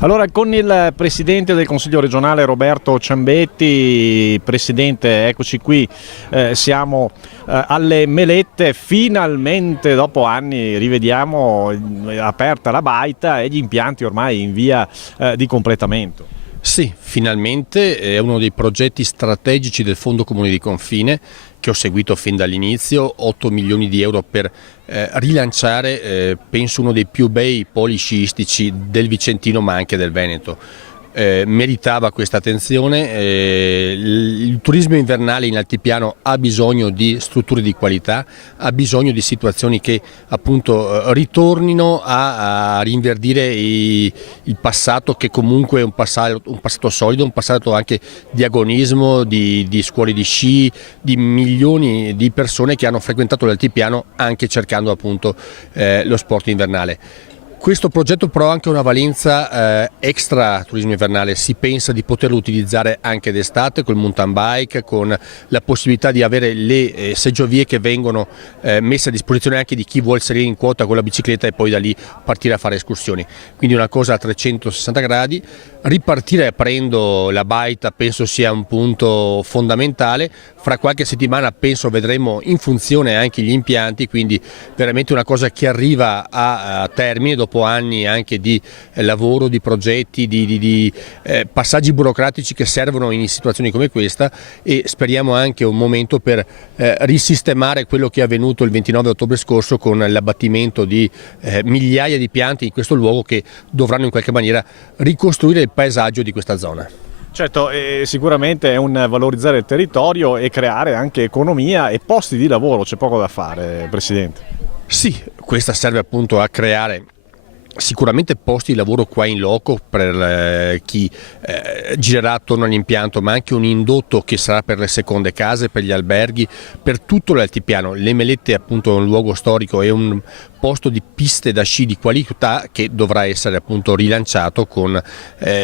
Allora, con il Presidente del Consiglio regionale Roberto Ciambetti, Presidente, eccoci qui, siamo alle Melette, finalmente dopo anni rivediamo aperta la baita e gli impianti ormai in via di completamento. Sì, finalmente è uno dei progetti strategici del Fondo Comune di Confine che ho seguito fin dall'inizio, 8 milioni di euro per rilanciare, penso, uno dei più bei poli sciistici del Vicentino ma anche del Veneto. Meritava questa attenzione, il turismo invernale in altipiano ha bisogno di strutture di qualità, ha bisogno di situazioni che appunto ritornino a rinverdire il passato, che comunque è un passato solido, un passato anche di agonismo, di scuole di sci, di milioni di persone che hanno frequentato l'altipiano anche cercando appunto lo sport invernale. Questo progetto però ha anche una valenza extra turismo invernale, si pensa di poterlo utilizzare anche d'estate col mountain bike, con la possibilità di avere le seggiovie che vengono messe a disposizione anche di chi vuole salire in quota con la bicicletta e poi da lì partire a fare escursioni. Quindi una cosa a 360 gradi, ripartire aprendo la baita penso sia un punto fondamentale, fra qualche settimana penso vedremo in funzione anche gli impianti, quindi veramente una cosa che arriva a termine dopo anni anche di lavoro, di progetti, di passaggi burocratici che servono in situazioni come questa, e speriamo anche un momento per risistemare quello che è avvenuto il 29 ottobre scorso con l'abbattimento di migliaia di piante in questo luogo che dovranno in qualche maniera ricostruire il paesaggio di questa zona. Certo, sicuramente è un valorizzare il territorio e creare anche economia e posti di lavoro, c'è poco da fare, Presidente. Sì, questa serve appunto a creare sicuramente posti di lavoro qua in loco per chi girerà attorno all'impianto, ma anche un indotto che sarà per le seconde case, per gli alberghi, per tutto l'altipiano. Le Melette appunto è un luogo storico, è un posto di piste da sci di qualità che dovrà essere appunto rilanciato con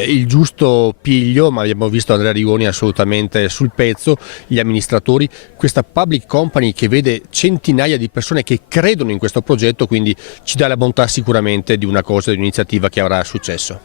il giusto piglio, ma abbiamo visto Andrea Rigoni assolutamente sul pezzo, gli amministratori, questa public company che vede centinaia di persone che credono in questo progetto, quindi ci dà la bontà sicuramente di una cosa, di un'iniziativa che avrà successo.